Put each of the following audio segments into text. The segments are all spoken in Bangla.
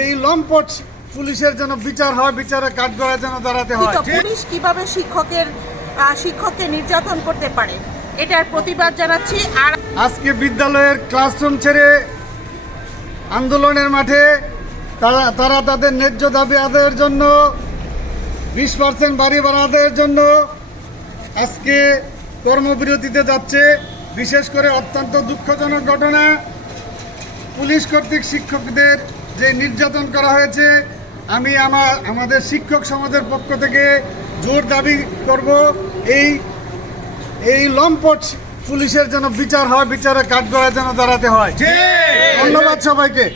এই লম্পট পুলিশের জন্য বিচার হয়, বিচারে কাঠগড়ায় যেন দাঁড়াতে হয়। পুলিশ কিভাবে শিক্ষককে নির্যাতন করতে পারে এটার প্রতিবাদ জানাচ্ছি। আর আজকে বিদ্যালয়ের ক্লাসরুম ছেড়ে আন্দোলনের মাঠে তারা তাদের ন্যায্য দাবি আদায়ের জন্য 20% বাড়ি ভাড়া আদায়ের জন্য আজকে কর্মবিরতিতে যাচ্ছে। বিশেষ করে অত্যন্ত দুঃখজনক ঘটনা, পুলিশ কর্তৃক শিক্ষকদের যে নির্যাতন করা হয়েছে, আমি আমাদের শিক্ষক সমাজের পক্ষ থেকে জোর দাবি করব এই লম্পট পুলিশের জন্য বিচার হয়, বিচারে কাঠগড়ায় যেন দাঁড়াতে হয়। ধন্যবাদ সবাইকে।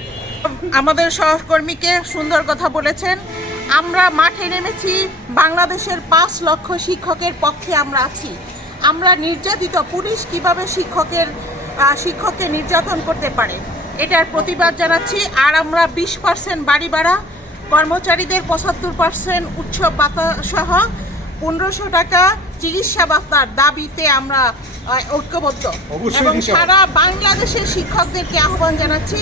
আমাদের সহকর্মীকে সুন্দর কথা বলেছেন। আমরা মাঠে নেমেছি, বাংলাদেশের 5 লক্ষ শিক্ষকের পক্ষে আমরা আছি। আমরা নির্যাতিত, পুলিশ কিভাবে শিক্ষককে নির্যাতন করতে পারে এটার প্রতিবাদ জানাচ্ছি। আর আমরা 20% বাড়ি ভাড়া, কর্মচারীদের 75% উৎসব ভাতা সহ 1500 টাকা চিকিৎসা ভাতার দাবিতে আমরা ঐক্যবদ্ধ এবং সারা বাংলাদেশের শিক্ষকদেরকে আহ্বান জানাচ্ছি,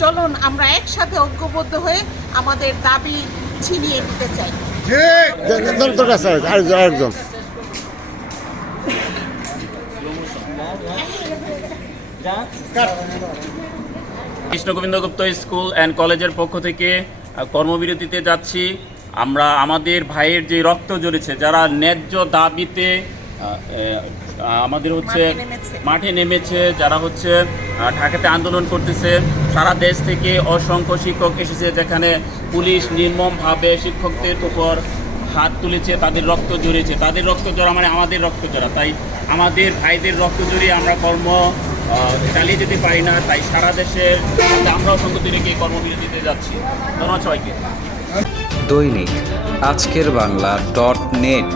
চলুন আমরা একসাথে ঐক্যবদ্ধ হয়ে আমাদের দাবি ছিনিয়ে নিতে চাই। কৃষ্ণ গোবিন্দ গুপ্ত স্কুল অ্যান্ড কলেজের পক্ষ থেকে কর্মবিরতিতে যাচ্ছি। আমরা আমাদের ভাইয়ের যে রক্ত ঝরেছে, যারা ন্যায্য দাবিতে আমাদের মাঠে নেমেছে, যারা ঢাকাতে আন্দোলন করতেছে, সারা দেশ থেকে অসংখ্য শিক্ষক এসেছে, যেখানে পুলিশ নির্মমভাবে শিক্ষকদের উপর হাত তুলেছে, তাদের রক্ত ঝরেছে। তাদের রক্ত ঝরা মানে আমাদের রক্ত ঝরা, তাই আমাদের ভাইদের রক্ত ঝরিয়ে আমরা চালিয়ে যেতে পারি না। তাই সারা দেশের আমরাও সংগতি রেখে কর্মবিরতিতে যাচ্ছি। ধন্যবাদ সবাইকে। দৈনিক আজকের বাংলা .net